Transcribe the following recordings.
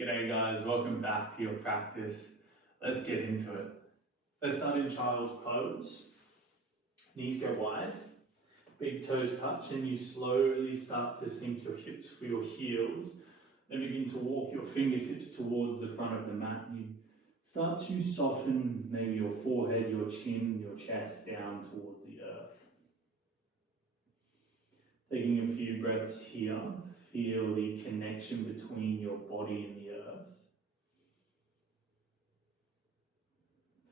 G'day guys, welcome back to your practice. Let's get into it. Let's start in child's pose. Knees go wide, big toes touch, and you slowly start to sink your hips for your heels. Then begin to walk your fingertips towards the front of the mat. You start to soften maybe your forehead, your chin, your chest down towards the earth. Taking a few breaths here, feel the connection between your body and the earth.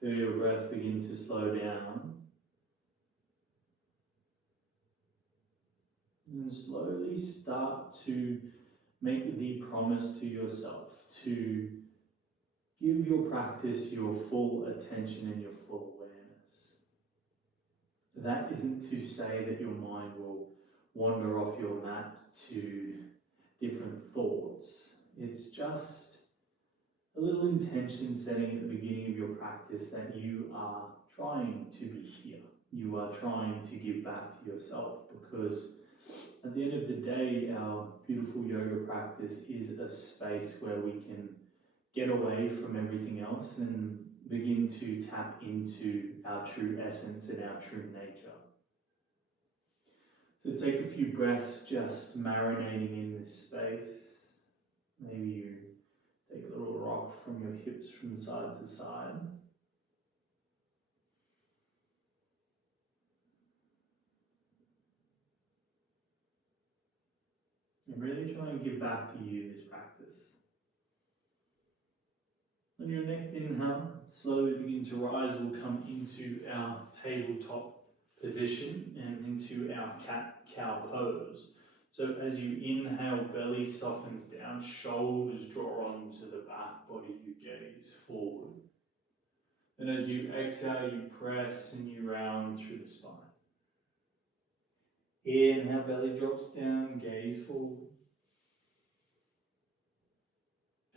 Feel your breath begin to slow down. And slowly start to make the promise to yourself to give your practice your full attention and your full awareness. That isn't to say that your mind will wander off your mat to different thoughts. It's just a little intention setting at the beginning of your practice that you are trying to be here. You are trying to give back to yourself, because at the end of the day, our beautiful yoga practice is a space where we can get away from everything else and begin to tap into our true essence and our true nature. So take a few breaths just marinating in this space. Maybe you take a little rock from your hips from side to side. And really try and give back to you this practice. On your next inhale, slowly begin to rise. We'll come into our tabletop position and into our cat-cow pose. So as you inhale, belly softens down, shoulders draw onto the back, body you gaze forward. And as you exhale, you press and you round through the spine. Inhale, belly drops down, gaze forward.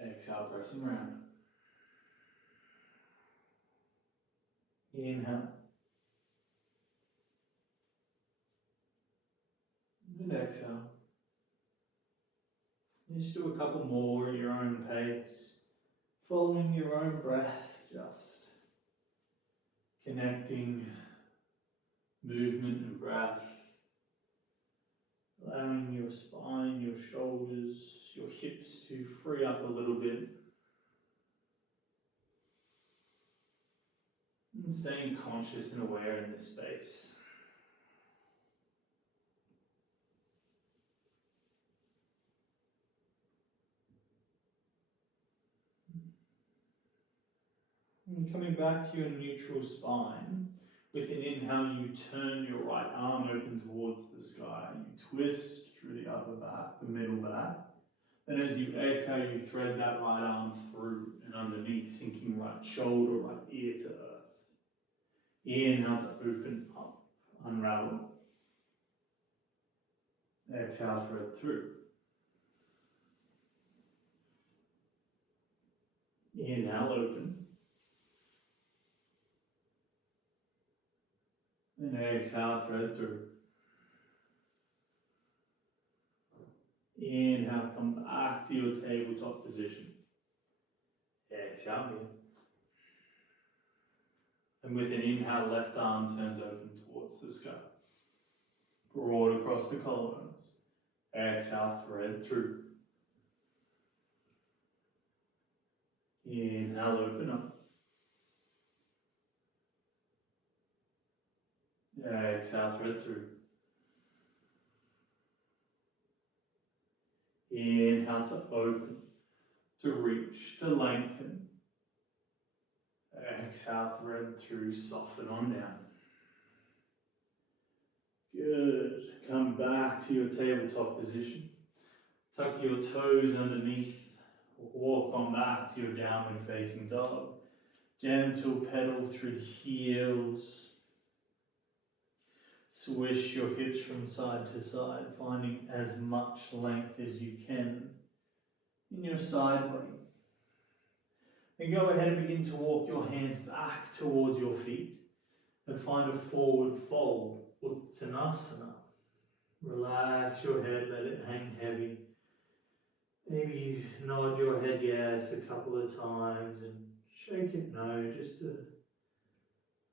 Exhale, pressing round. Inhale. And exhale. Just do a couple more at your own pace, following your own breath, just connecting movement and breath, allowing your spine, your shoulders, your hips to free up a little bit, and staying conscious and aware in this space. And coming back to your neutral spine, with an inhale you turn your right arm open towards the sky. You twist through the upper back, the middle back. Then as you exhale, you thread that right arm through and underneath, sinking right shoulder, right ear to earth. Inhale to open up, unravel. Exhale, thread through. Inhale, open. And exhale, thread through. Inhale, come back to your tabletop position. Exhale here. And with an inhale, left arm turns open towards the sky. Broad across the collarbones. Exhale, thread through. Inhale, open up. Exhale, thread through. Inhale to open, to reach, to lengthen. Exhale, thread through, soften on down. Good. Come back to your tabletop position. Tuck your toes underneath. Walk on back to your downward facing dog. Gentle pedal through the heels. Swish your hips from side to side, finding as much length as you can in your side body. Then go ahead and begin to walk your hands back towards your feet and find a forward fold, Uttanasana. Relax your head, let it hang heavy. Maybe you nod your head yes a couple of times and shake it no, just to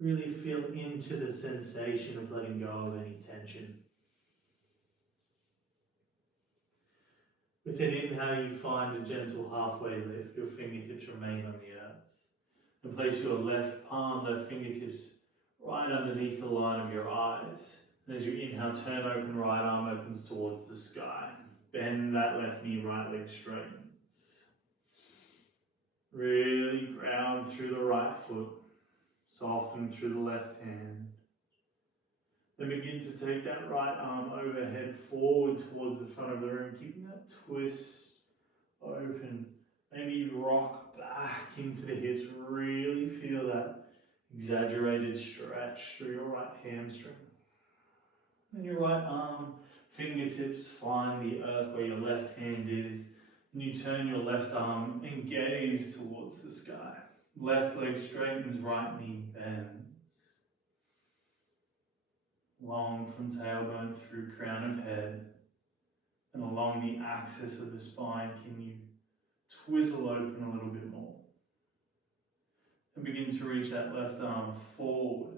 really feel into the sensation of letting go of any tension. With an inhale, you find a gentle halfway lift. Your fingertips remain on the earth. And place your left palm, left fingertips right underneath the line of your eyes. And as you inhale, turn open, right arm opens towards the sky. Bend that left knee, right leg straightens. Really ground through the right foot. Soften through the left hand. Then begin to take that right arm overhead forward towards the front of the room, keeping that twist open. Maybe rock back into the hips. Really feel that exaggerated stretch through your right hamstring. And your right arm, fingertips find the earth where your left hand is. And you turn your left arm and gaze towards the sky. Left leg straightens, right knee bends. Long from tailbone through crown of head and along the axis of the spine, can you twizzle open a little bit more? And begin to reach that left arm forward.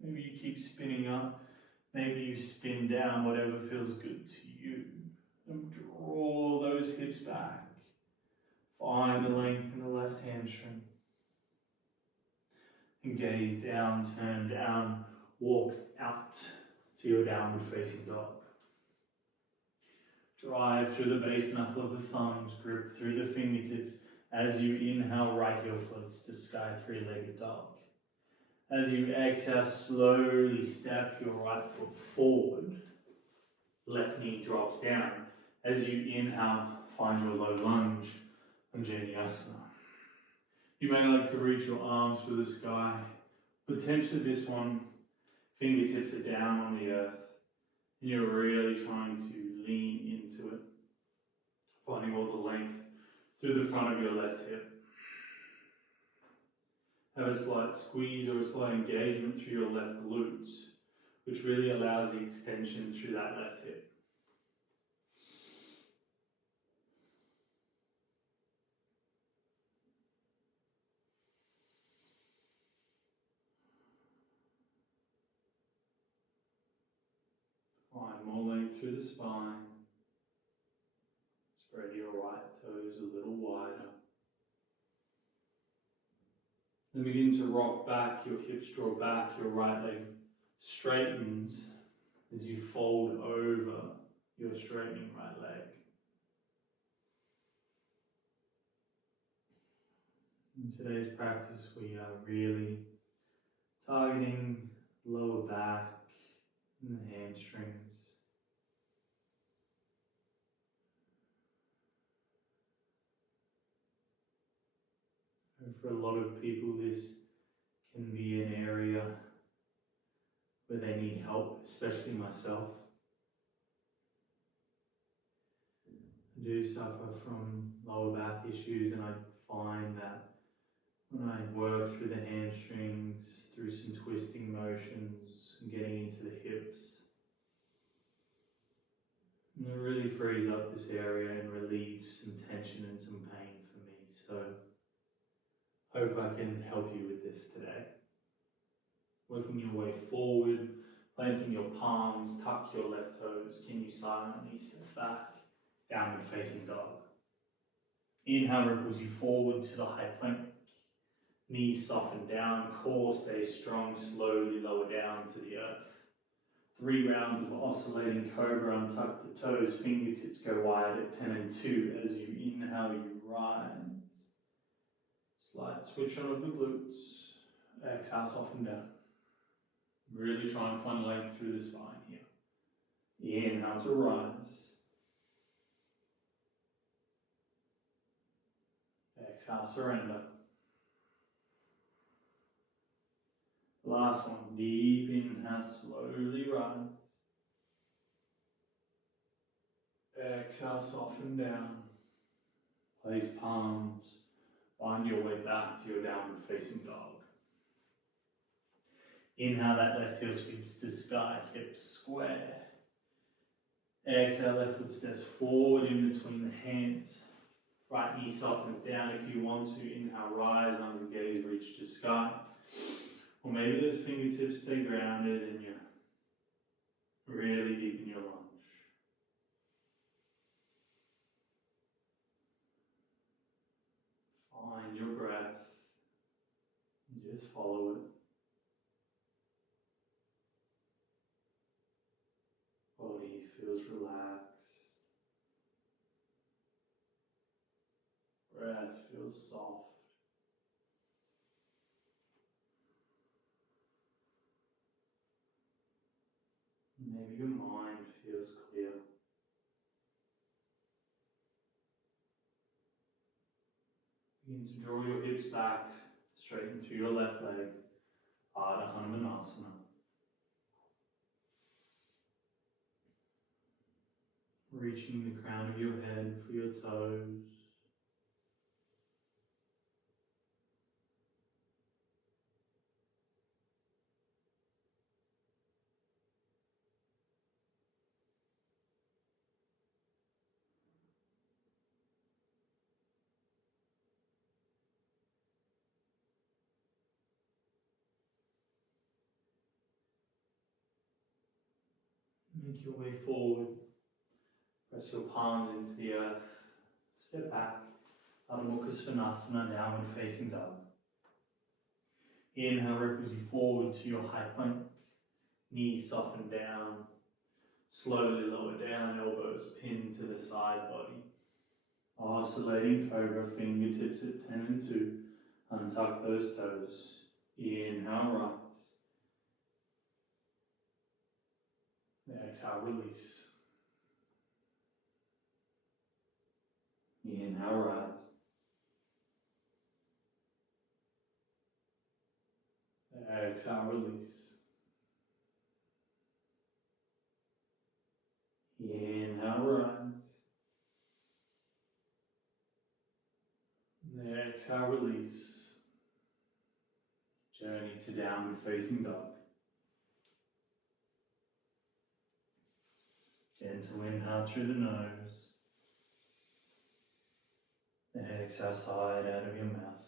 Maybe you keep spinning up, maybe you spin down, whatever feels good to you. And draw those hips back. Find the length in the left hamstring. And gaze down, turn down, walk out to your downward facing dog. Drive through the base knuckle of the thumbs, grip through the fingertips. As you inhale, right heel floats to sky three-legged dog. As you exhale, slowly step your right foot forward. Left knee drops down. As you inhale, find your low lunge, Anjaneyasana. You may like to reach your arms for the sky. Potentially this one, fingertips are down on the earth. And you're really trying to lean into it. Finding all the length through the front of your left hip. Have a slight squeeze or a slight engagement through your left glutes, which really allows the extension through that left hip. Find more length through the spine. Spread your right toes a little wider. Then begin to rock back, your hips draw back, your right leg straightens as you fold over your straightening right leg. In today's practice, we are really targeting lower back and the hamstrings. And for a lot of people, this can be an area where they need help, especially myself. I do suffer from lower back issues, and I find that when I work through the hamstrings, through some twisting motions, and getting into the hips, and it really frees up this area and relieves some tension and some pain for me. So hope I can help you with this today. Working your way forward, planting your palms, tuck your left toes. Can you silently step back, downward facing dog? Inhale ripples you forward to the high plank. Knees soften down, core stays strong, slowly lower down to the earth. 3 rounds of oscillating cobra, untuck the toes, fingertips go wide at 10 and 2. As you inhale, you rise. Slight switch on of the glutes. Exhale, soften down. Really try and find length through the spine here. Inhale to rise. Exhale, surrender. Last one, deep inhale, slowly rise. Exhale, soften down. Place palms, find your way back to your downward facing dog. Inhale, that left heel sweeps to sky, hips square. Exhale, left foot steps forward in between the hands. Right knee softens down if you want to. Inhale, rise, arms and gaze reach to sky. Or maybe those fingertips stay grounded and you're really deep in your lunge. Find your breath and just follow it. Body feels relaxed. Breath feels soft. Maybe your mind feels clear. Begin to draw your hips back, straighten through your left leg, Ardha Hanumanasana. Reaching the crown of your head for your toes. Make your way forward. Press your palms into the earth. Step back. Adho Mukha Svanasana, downward facing dog. Inhale, ripples you forward to your high plank. Knees soften down. Slowly lower down, elbows pinned to the side body. Oscillating cobra, fingertips at 10 and 2. Untuck those toes. Inhale, rise. Exhale, release. Inhale, rise. Exhale, release. Inhale, rise. Exhale, release. Journey to downward facing dog. Gentle inhale through the nose. Exhale, side out of your mouth.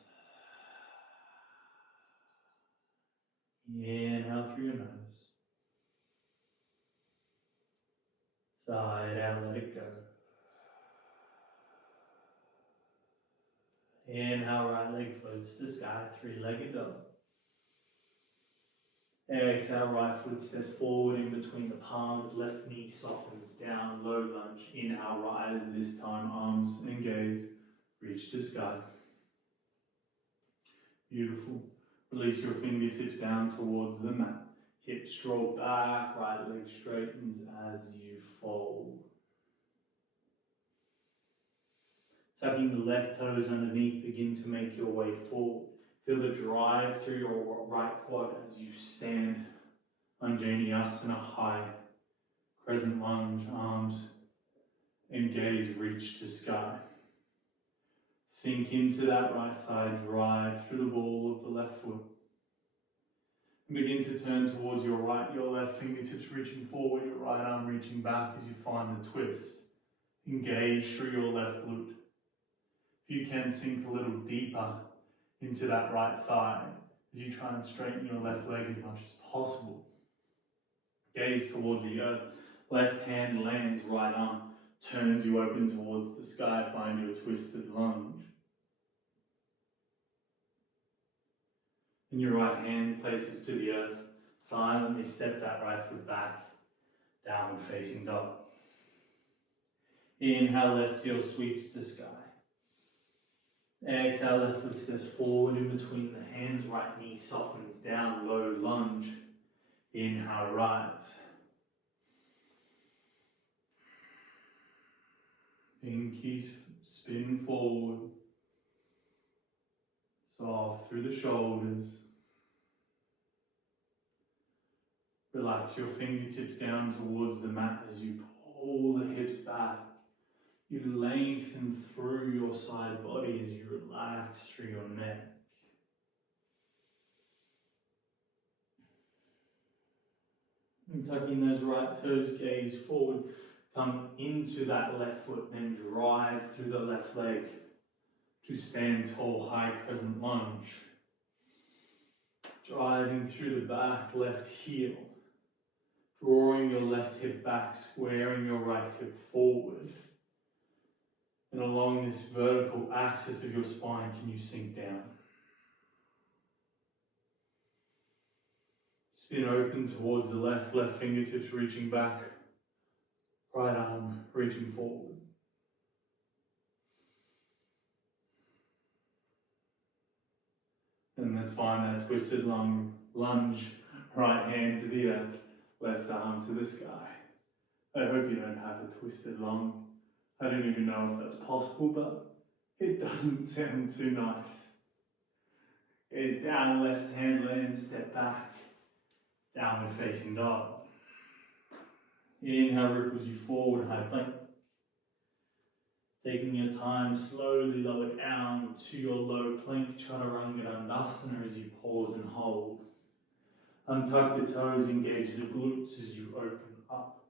Inhale through your nose. Side out, let it go. Inhale, right leg floats to sky, three-legged dog. Exhale, right foot steps forward in between the palms, left knee softens down, low lunge. Inhale, rise, this time arms and gaze, reach to sky. Beautiful. Release your fingertips down towards the mat. Hips roll back, right leg straightens as you fold. Tucking the left toes underneath, begin to make your way forward. Feel the drive through your right quad as you stand. Anjaneyasana, high. Crescent lunge, arms and gaze reach to sky. Sink into that right thigh, drive through the ball of the left foot. Begin to turn towards your right, your left fingertips reaching forward, your right arm reaching back as you find the twist. Engage through your left glute. If you can, sink a little deeper into that right thigh as you try and straighten your left leg as much as possible. Gaze towards the earth, left hand lands, right arm turns you open towards the sky, find your twisted lunge. And your right hand places to the earth, silently step that right foot back, downward facing dog. Inhale, left heel sweeps to sky. Exhale, left foot steps forward in between the hands, right knee softens down, low lunge. Inhale, rise. Pinkies spin forward, soft through the shoulders. Relax your fingertips down towards the mat as you pull the hips back. You lengthen through your side body as you relax through your neck. And tucking those right toes, gaze forward. Come into that left foot, then drive through the left leg to stand tall, high crescent lunge. Driving through the back left heel, drawing your left hip back, squaring your right hip forward. And along this vertical axis of your spine, can you sink down? Spin open towards the left, left fingertips reaching back, right arm reaching forward. And let's find that twisted lunge, right hand to the earth, left arm to the sky. I hope you don't have a twisted lung. I don't even know if that's possible, but it doesn't sound too nice. Gaze down, left hand lands, step back, downward facing dog. Inhale ripples you forward, high plank. Taking your time, slowly lower down to your low plank, chaturanga dandasana as you pause and hold. Untuck the toes, engage the glutes as you open up.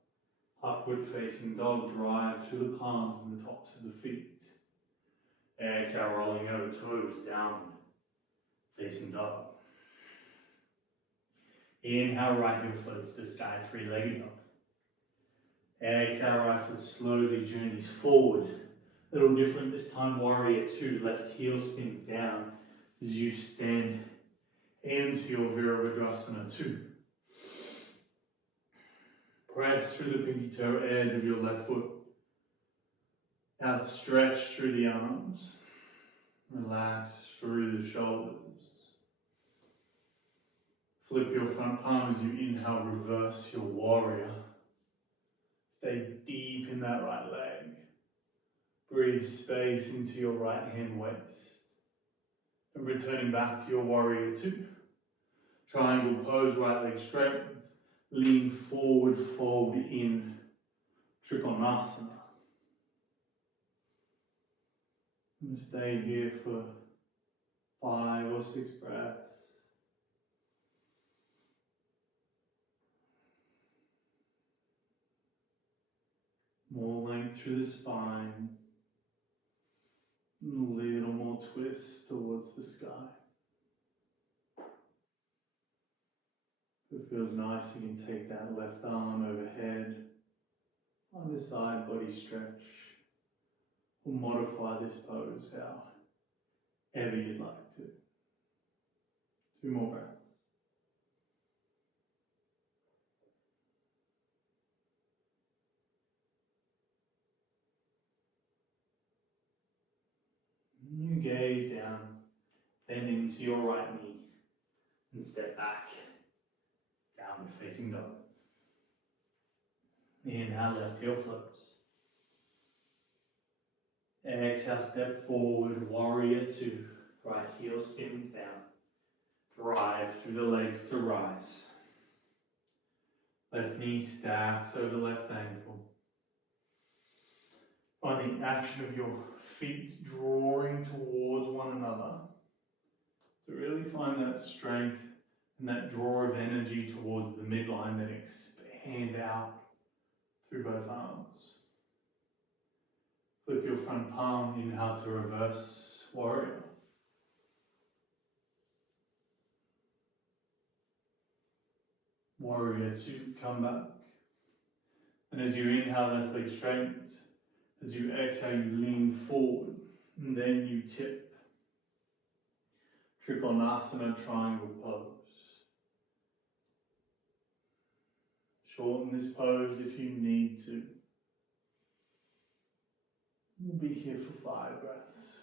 Upward facing dog, drive through the palms and the tops of the feet. Exhale, rolling over toes, downward facing dog. Inhale, right heel floats to sky, three-legged dog. Exhale, right foot slowly journeys forward. A little different this time, warrior two, left heel spins down as you stand into your Virabhadrasana 2. Press through the pinky toe edge of your left foot. Outstretch through the arms. Relax through the shoulders. Flip your front palm as you inhale, reverse your warrior. Stay deep in that right leg. Breathe space into your right hand waist. And returning back to your warrior 2. Triangle pose, right leg straightens. Lean forward, fold in, Trikonasana. And stay here for 5 or 6 breaths. More length through the spine. And a little more twist towards the sky. If it feels nice, you can take that left arm overhead. On the side body stretch. Or modify this pose however you'd like to. 2 more breaths. You gaze down, bend into your right knee, and step back, downward facing dog. Inhale, left heel floats. Exhale, step forward, warrior 2. Right heel spins down. Drive through the legs to rise. Left knee stacks over left ankle. Find the action of your feet drawing towards one another to really find that strength and that draw of energy towards the midline, then expand out through both arms. Flip your front palm, inhale to reverse warrior. Warrior 2, come back. And as you inhale, left leg straightens. As you exhale, you lean forward, and then you tip. Trikonasana, triangle pose. Shorten this pose if you need to. We'll be here for 5 breaths.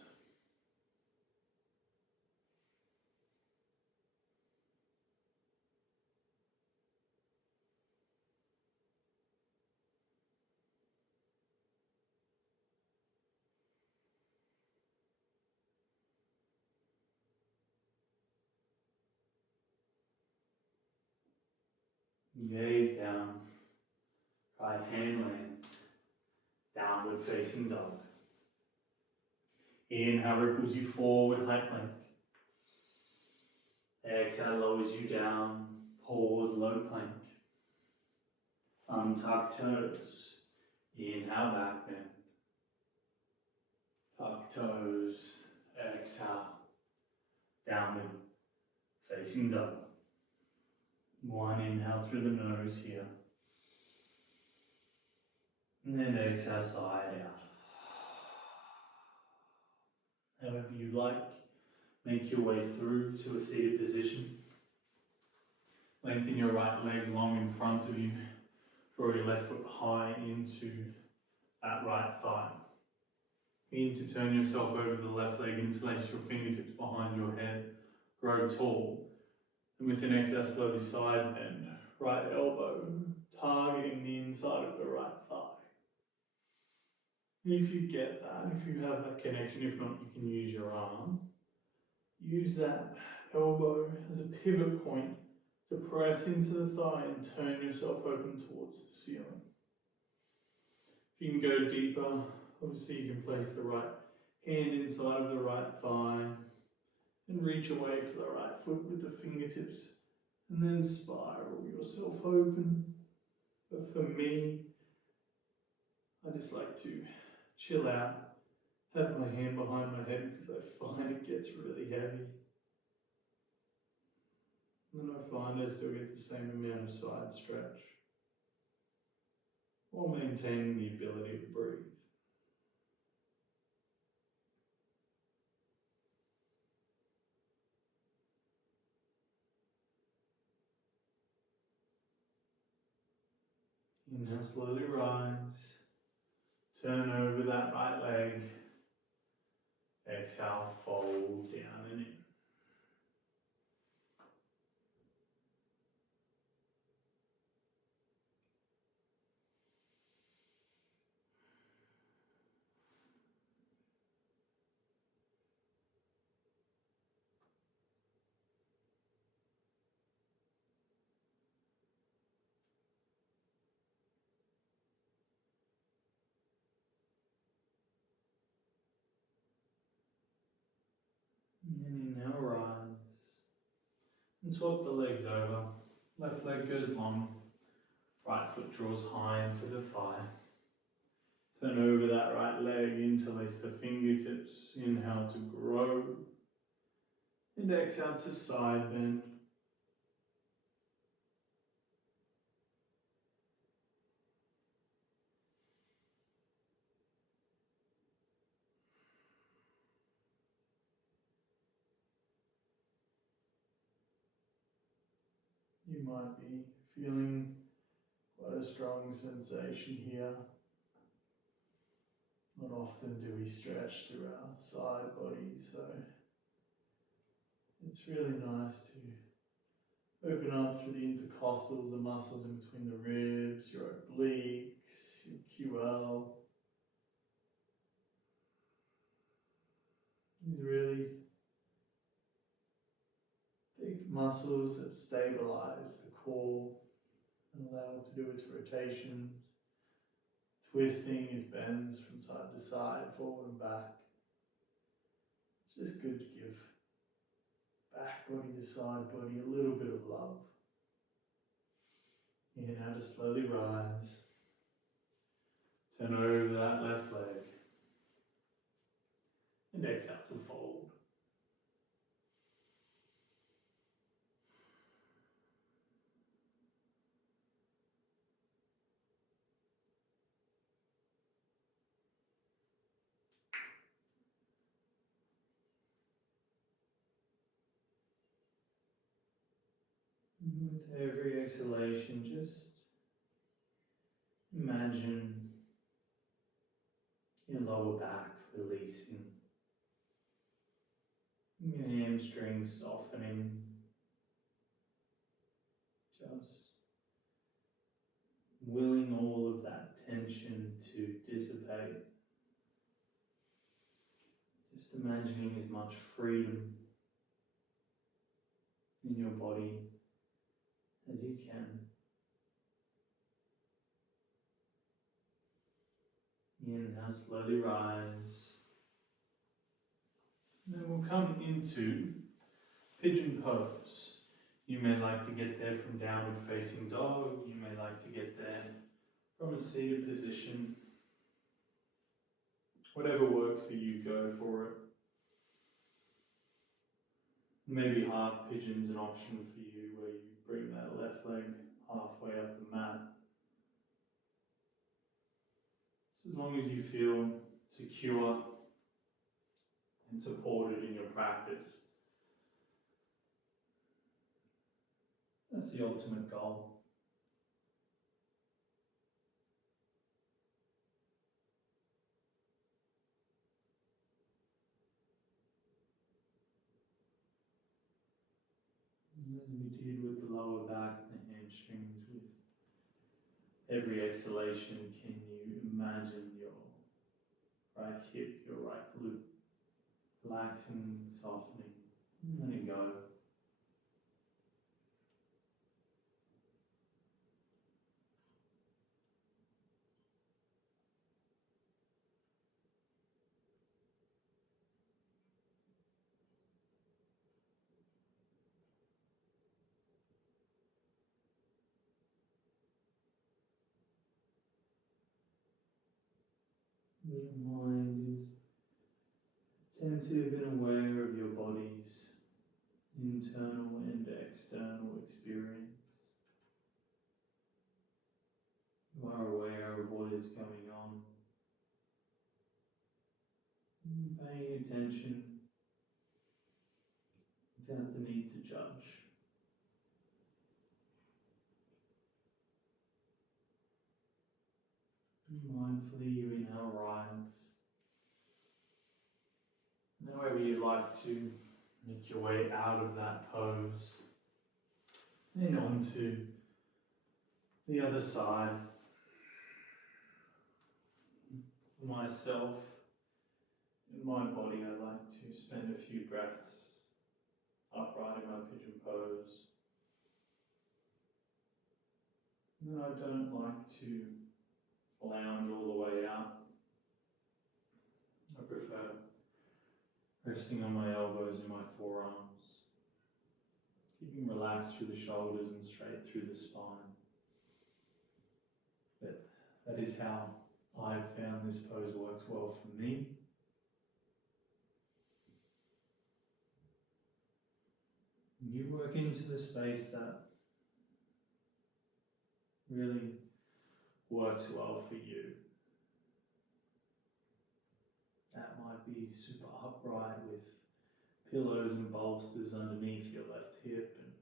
Gaze down, right hand lands, downward facing dog. Inhale ripples you forward, high plank. Exhale lowers you down, pause, low plank. Untuck toes, Inhale, back bend. Tuck toes. Exhale. Downward facing dog. One inhale through the nose here. And then exhale, side out. However you like, make your way through to a seated position. Lengthen your right leg long in front of you. Draw your left foot high into that right thigh. Begin to turn yourself over the left leg, interlace your fingertips behind your head. Grow tall. And with an exhale, slowly side bend. Right elbow targeting the inside of the right thigh. If you get that, if you have that connection, if not, you can use your arm. Use that elbow as a pivot point to press into the thigh and turn yourself open towards the ceiling. If you can go deeper, obviously you can place the right hand inside of the right thigh and reach away for the right foot with the fingertips and then spiral yourself open. But for me, I just like to chill out, have my hand behind my head because I find it gets really heavy. And then I find I still get the same amount of side stretch while maintaining the ability to breathe. Inhale, slowly rise. Turn over that right leg. Exhale, fold down and in. And then inhale, rise. And swap the legs over. Left leg goes long. Right foot draws high into the thigh. Turn over that right leg, interlace the fingertips. Inhale to grow. And exhale to side bend. You might be feeling quite a strong sensation here. Not often do we stretch through our side body, so it's really nice to open up through the intercostals, the muscles in between the ribs, your obliques, your QL. These really big muscles that stabilize the core and allow it to do its rotations, twisting its bends from side to side, forward and back. It's just good to give back body to side body a little bit of love. Inhale to slowly rise. Turn over that left leg. And exhale to fold. And with every exhalation, just imagine your lower back releasing, your hamstrings softening, just willing all of that tension to dissipate. Just imagining as much freedom in your body as you can. Inhale, slowly rise. And then we'll come into pigeon pose. You may like to get there from downward facing dog. You may like to get there from a seated position. Whatever works for you, go for it. Maybe half pigeon's an option for you, where you bring that left leg halfway up the mat. As long as you feel secure and supported in your practice, that's the ultimate goal. And as we did with the lower back and the hamstrings, with every exhalation, can you imagine your right hip, your right glute relaxing, softening, and letting go. Your mind is attentive and aware of your body's internal and external experience. You are aware of what is going on, paying attention without the need to judge. Mindfully, you inhale, rise. However you like to make your way out of that pose and onto the other side. For myself and my body, I like to spend a few breaths upright in my pigeon pose. And I don't like to lounge all the way out. I prefer resting on my elbows and my forearms, keeping relaxed through the shoulders and straight through the spine. That is how I've found this pose works well for me. You work into the space that really works well for you. That might be super upright with pillows and bolsters underneath your left hip and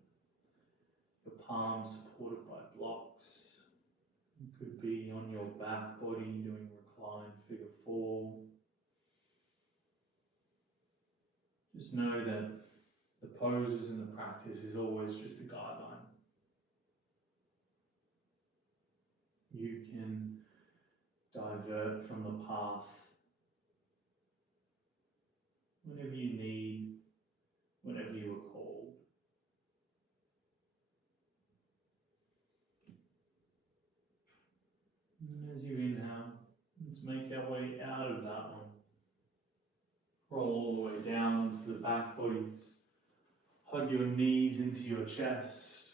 your palms supported by blocks. It could be on your back body doing reclined figure 4. Just know that the poses and the practice is always just a guideline. You can divert from the path whenever you need, whenever you are called. And as you inhale, let's make our way out of that one. Roll all the way down into the back bodies. Hug your knees into your chest.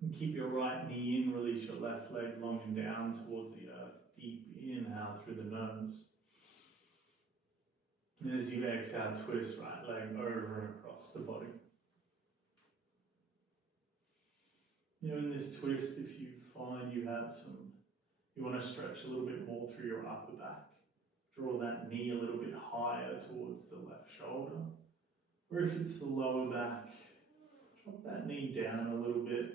And keep your right knee in, release your left leg long and down towards the earth. Deep inhale through the nose. And as you exhale, twist right leg over and across the body. You know, in this twist, if you find you want to stretch a little bit more through your upper back, draw that knee a little bit higher towards the left shoulder. Or if it's the lower back, drop that knee down a little bit.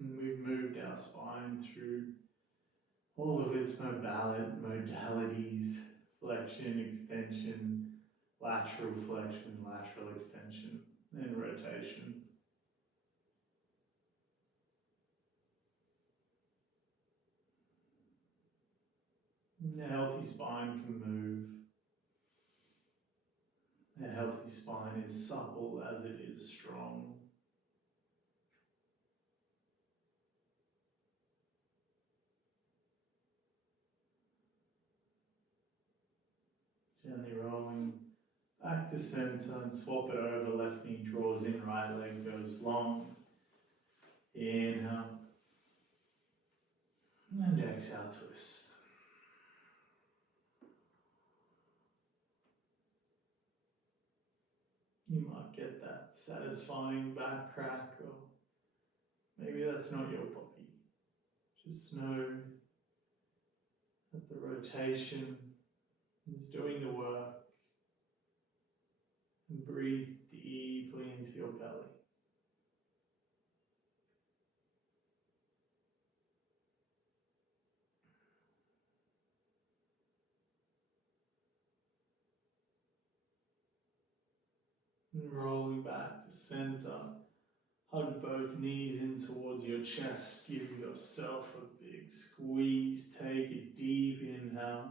And we've moved our spine through all of its modalities, flexion, extension, lateral flexion, lateral extension, and rotation. And a healthy spine can move. A healthy spine is supple as it is strong. Gently rolling back to center and swap it over. Left knee draws in, right leg goes long. Inhale. And exhale, twist. You might get that satisfying back crack, or maybe that's not your body. Just know that the rotation is doing the work, and breathe deeply into your belly. And rolling back to center. Hug both knees in towards your chest. Give yourself a big squeeze. Take a deep inhale.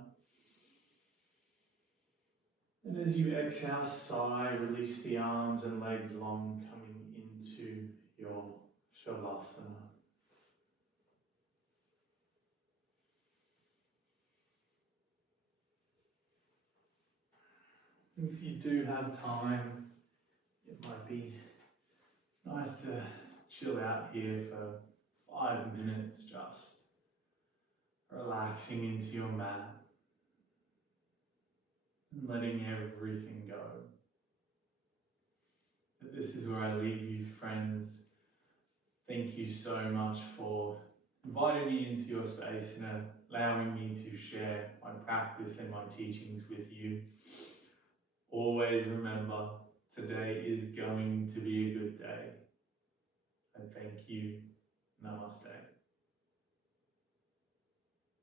And as you exhale, sigh, release the arms and legs long, coming into your Shavasana. If you do have time, it might be nice to chill out here for 5 minutes, just relaxing into your mat and letting everything go. But this is where I leave you, friends. Thank you so much for inviting me into your space and allowing me to share my practice and my teachings with you. Always remember, today is going to be a good day. And thank you. Namaste.